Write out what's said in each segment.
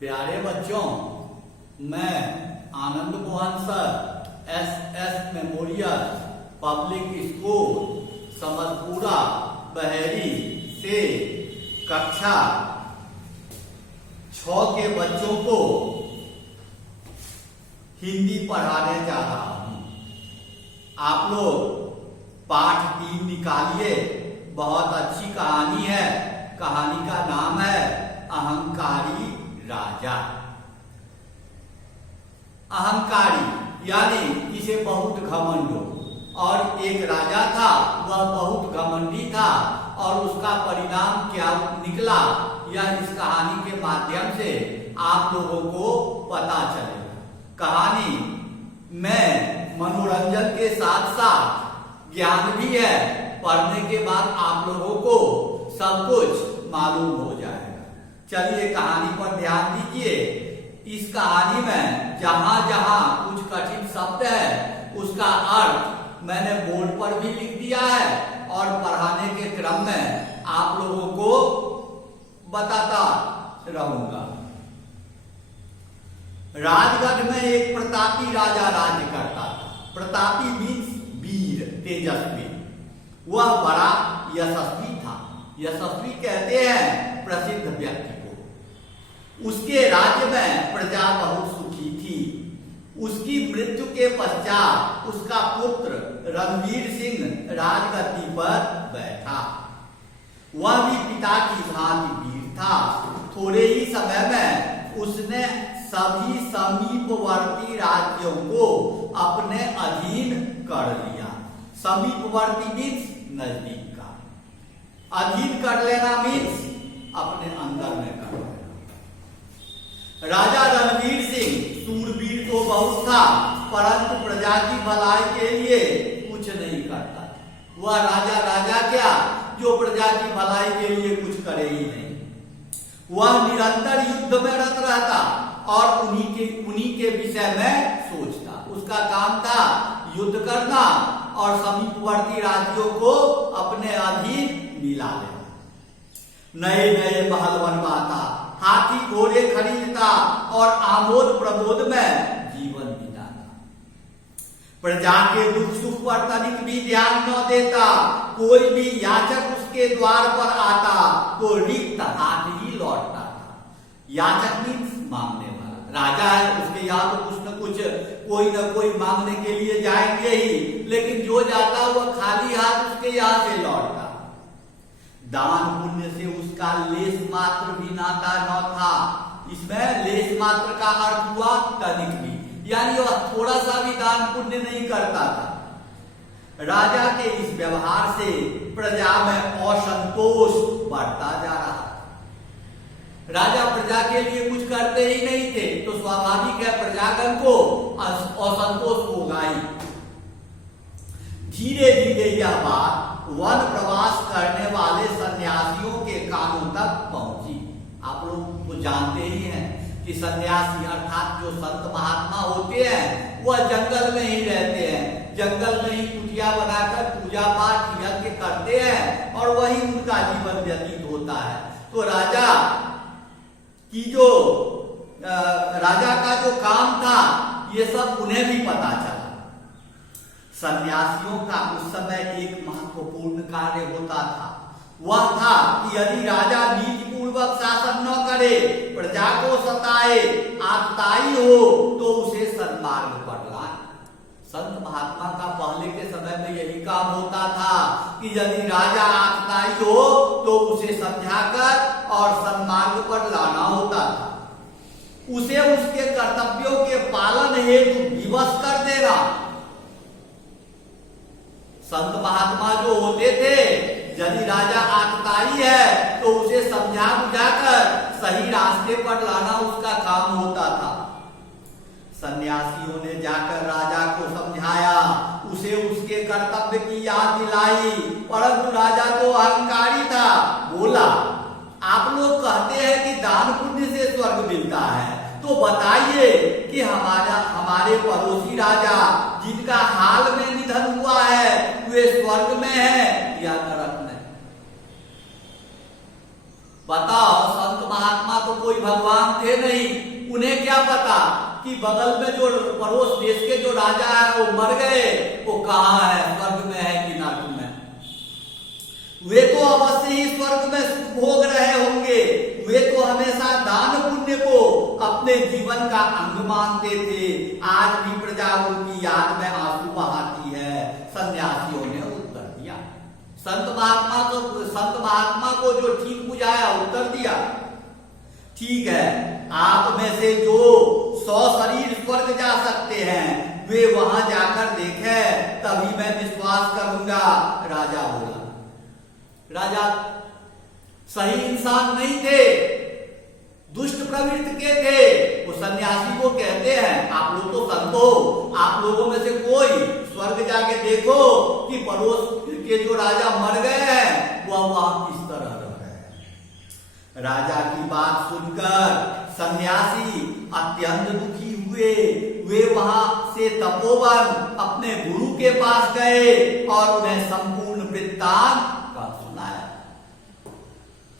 प्यारे बच्चों, मैं Anand Mohan sir SS Memorial Public School Samatpura Baheri से कक्षा 6 के बच्चों को हिंदी पढ़ाने जा रहा हूं। आप लोग पाठ 3 निकालिए। बहुत अच्छी कहानी है। कहानी का नाम है अहंकारी राजा। अहंकारी यानी इसे बहुत घमंड हो, और एक राजा था, वह बहुत घमंडी था, और उसका परिणाम क्या निकला यह इस कहानी के माध्यम से आप लोगों को पता चलेगा। कहानी में मनोरंजन के साथ साथ ज्ञान भी है। पढ़ने के बाद आप लोगों को सब कुछ मालूम हो जाएगा। चलिए कहानी पर ध्यान दीजिए। इस कहानी में जहां जहां कुछ कठिन शब्द है उसका अर्थ मैंने बोर्ड पर भी लिख दिया है, और पढ़ाने के क्रम में आप लोगों को बताता रहूंगा। राजगढ़ में एक प्रतापी राजा राज्य करता था। प्रतापी मीन्स वीर, तेजस्वी। वह बड़ा यशस्वी था। यशस्वी कहते हैं प्रसिद्ध व्यक्ति को। उसके राज्य में प्रजा बहुत सुखी थी। उसकी मृत्यु के पश्चात उसका पुत्र रणवीर सिंह राजगद्दी पर बैठा। वह भी पिता की भांति वीर था। थोड़े ही समय में उसने सभी समीपवर्ती राज्यों को अपने अधीन कर लिया। समीपवर्ती मीन्स नजदीक का, अधीन कर लेना मीन्स अपने अंदर में कर लेना। राजा रणवीर सिंह सूरवीर तो बहुत था, परंतु प्रजा की भलाई के लिए कुछ नहीं करता। वह राजा क्या जो प्रजा की भलाई के लिए कुछ करे ही नहीं। वह निरंतर युद्ध में रत रहता और उन्हीं के विषय में सोचता। उसका काम था युद्ध करना और समीपवर्ती राज्यों को अपने अधीन मिला लेना। नए नए महल बनवाता, हाथी घोड़े खरीदता और आमोद प्रमोद में जीवन बिताता। प्रजा के दुख सुख पर तनिक भी ध्यान न देता। कोई भी याचक उसके द्वार पर आता तो रिक्त हाथ ही लौटता था। याचक मीन्स मांगने वाला। राजा है, उसके यहाँ तो कुछ न कुछ कोई न कोई मांगने के लिए जाएंगे ही, लेकिन जो जाता वह खाली हाथ उसके यहाँ से लौटता। दान पुण्य से उसका लेस मात्र भी नाता न था। इसमें लेस मात्र का अर्थ हुआ तनिक भी, यानी वह थोड़ा सा भी दान पुण्य नहीं करता था। राजा के इस व्यवहार से प्रजा में असंतोष बढ़ता जा रहा था। राजा प्रजा के लिए कुछ करते ही नहीं थे, तो स्वाभाविक है प्रजागण को असंतोष होगा ही। धीरे धीरे यह बात वन प्रवास करने वाले सन्यासियों के कानों तक पहुंची। आप लोग तो जानते ही हैं कि सन्यासी अर्थात जो संत महात्मा होते हैं वह जंगल में ही रहते हैं। जंगल में ही कुटिया बनाकर पूजा पाठ यज्ञ करते हैं और वही उनका जीवन व्यतीत होता है। तो राजा का जो काम था ये सब उन्हें भी पता चला। सन्यासियों का उस समय एक महत्वपूर्ण कार्य होता था। वह था कि यदि राजा नीति पूर्वक शासन न करे, प्रजा को सताए, आतताई हो, तो उसे सन्मार्ग पर लाए। संत महात्मा का पहले के समय में यही काम होता था कि यदि राजा आतताई हो तो उसे समझाकर और सन्मार्ग पर लाना होता था। उसे उसके कर्तव्यों के पालन हेतु विवश कर देना। संत महात्मा जो होते थे, यदि राजा आतताई है तो उसे समझा बुझाकर सही रास्ते पर लाना उसका काम होता था। सन्यासियों ने जाकर राजा को समझाया, उसे उसके कर्तव्य की याद दिलाई, परंतु राजा तो अहंकारी था। बोला, आप लोग कहते हैं कि दान पुण्य से स्वर्ग मिलता है, तो बताइए कि हमारे पड़ोसी राजा जिनका हाल में निधन हुआ है वे स्वर्ग में है या नरक में? बताओ, संत महात्मा तो कोई भगवान थे नहीं, उन्हें क्या पता कि बगल में जो पड़ोस देश के जो राजा है वो मर गए, वो कहाँ है, स्वर्ग में है कि नरक में। वे तो अवश्य ही स्वर्ग में सुख भोग रहे होंगे, वे तो हमेशा दान पुण्य को अपने जीवन का अंग मानते थे। आज भी प्रजा उनकी याद में आंसू बहाती है। सन्यासियों ने उत्तर दिया। संत महात्मा को जो ठीक बुझाया उत्तर दिया, ठीक है, आप में से जो 100 शरीर स्वर्ग जा सकते हैं वे वहां जाकर देखें, तभी मैं विश्वास करूंगा। राजा बोला। राजा सही इंसान नहीं थे, दुष्ट प्रवृत्ति के थे। वो सन्यासी को कहते हैं, आप लोग तो संत हो, आप लोगों में से कोई स्वर्ग जाके देखो कि पड़ोस के जो राजा मर गए हैं वह वहां किस तरह रह रहे हैं। राजा की बात सुनकर सन्यासी अत्यंत दुखी हुए। वे वहां से तपोवन अपने गुरु के पास गए और उन्हें संपूर्ण वृत्तांत का सुनाया।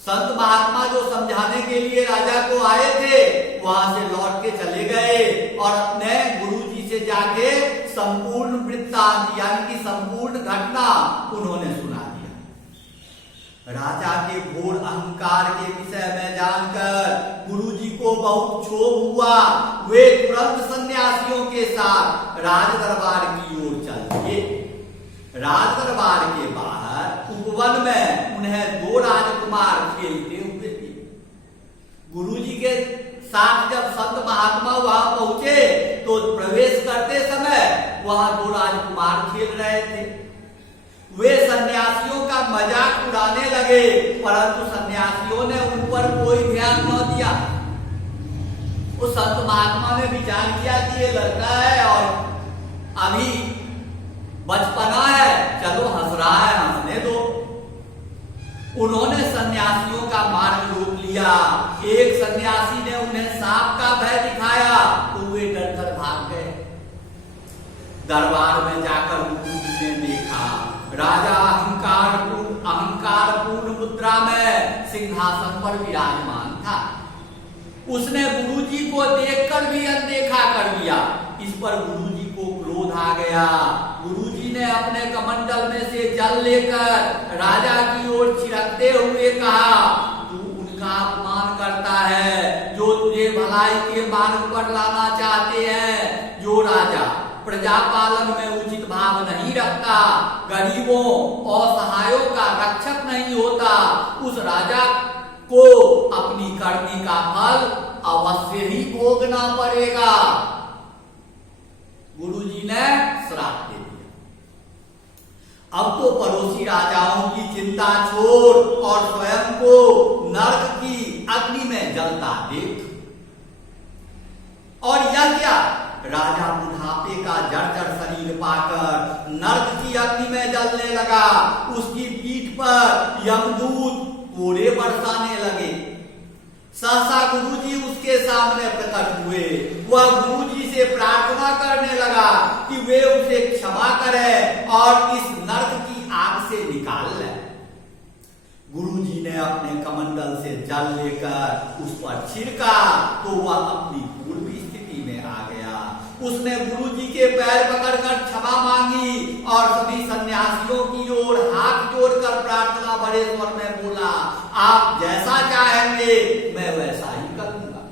संत महात्मा जो समझाने के लिए राजा को आए थे वहां से लौट के चले गए और अपने गुरु जी से जाके संपूर्ण वृत्तांत यानी कि संपूर्ण घटना उन्होंने सुना दिया। राजा के घोर अहंकार के विषय में जानकर गुरुजी को बहुत क्षोभ हुआ। वे तुरंत सन्यासियों के साथ राज दरबार की ओर चल दिए। राज दरबार के बाहर उपवन में उन्हें 2 राजकुमार खेलते हुए थे। गुरुजी के साथ जब संत महात्मा वहां पहुंचे तो प्रवेश करते समय वहां 2 राजकुमार खेल रहे थे। वे सन्यासियों का मजाक उड़ाने लगे, परंतु सन्यासियों ने उन पर कोई ध्यान न दिया। उस संत महात्मा ने विचार किया कि ये लड़का है और अभी बचपना है, चलो हंस रहा है, हंसने दो। उन्होंने सन्यासियों का मार्ग रोक लिया। एक सन्यासी ने उन्हें सांप का भय दिखाया तो वे डरकर भाग गए। दरबार में जाकर गुरुजी ने देखा राजा अहंकार पूर्ण मुद्रा में सिंहासन पर विराजमान था। उसने गुरुजी को देखकर भी अनदेखा कर दिया। इस पर गुरुजी को क्रोध आ गया। गुरुजी ने अपने कमंडल में से जल लेकर राजा की ओर छिड़कते हुए कहा, तू उनका अपमान करता है जो तुझे भलाई के मार्ग पर लाना चाहते हैं। जो राजा प्रजा पालन में उचित भाव नहीं रखता, गरीबों और असहायों का रक्षक नहीं होता, उस राजा को अपनी करनी का फल अवश्य ही भोगना पड़ेगा। गुरुजी ने श्राप दे दिया। अब तो पड़ोसी राजाओं की चिंता छोड़ और स्वयं को नरक की अग्नि में जलता देख। और यह क्या, राजा बुढ़ापे का जर्जर शरीर पाकर नरक की अग्नि में जलने लगा। उसकी पीठ पर यमदूत कोड़े बरसाने लगे। सहसा गुरुजी उसके सामने प्रकट हुए। वह गुरुजी से प्रार्थना करने लगा कि वे उसे क्षमा करें और इस नरक की आग से निकाल लें। गुरुजी ने अपने कमंडल से जल लेकर उस पर छिड़का तो वह अपनी पूर्वी स्थिति में आ गया। उसने गुरुजी के पैर पकड़कर क्षमा मांगी और सभी सन्यासियों की ओर हाथ जोड़कर प्रार्थना बड़े स्वर में बोला, आप जैसा चाहेंगे मैं वैसा ही करूंगा।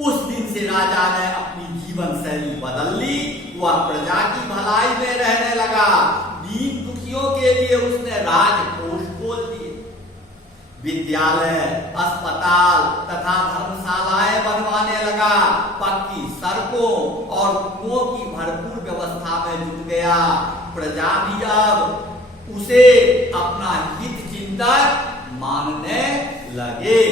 उस दिन से राजा ने अपनी जीवन शैली बदल ली। वह प्रजा की भलाई में रहने लगा। दीन दुखियों के लिए उसने राजकोष खोल दिए। विद्यालय, अस्पताल तथा धर्मशालाएं बनवाने लगा। पक्की सड़कों और कुओं की भरपूर व्यवस्था में जुट गया। प्रजा भी अब उसे अपना हित चिंतक मानने लगे।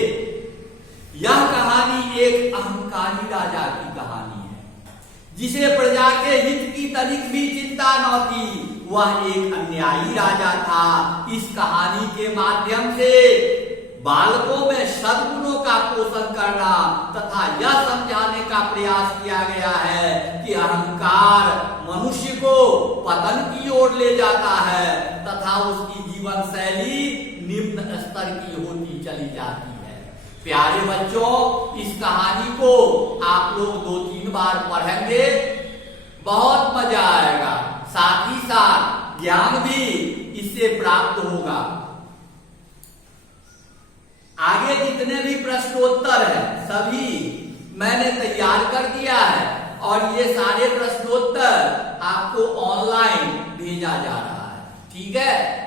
यह कहानी एक अहंकारी राजा की कहानी है, जिसे प्रजा के हित की तनिक भी चिंता न थी। वह एक अन्यायी राजा था। इस कहानी के माध्यम से बालकों में सद्गुणों का पोषण करना तथा यह समझाने का प्रयास किया गया है कि अहंकार मनुष्य को पतन की ओर ले जाता है तथा उसकी जीवन शैली निम्न स्तर की होती चली जाती है। प्यारे बच्चों, इस कहानी को आप लोग 2-3 बार पढ़ेंगे, बहुत मजा आएगा, साथ ही साथ ज्ञान भी इससे प्राप्त होगा। आगे जितने भी प्रश्नोत्तर है सभी मैंने तैयार कर दिया है और ये सारे प्रश्नोत्तर आपको ऑनलाइन भेजा जा रहा है। ठीक है।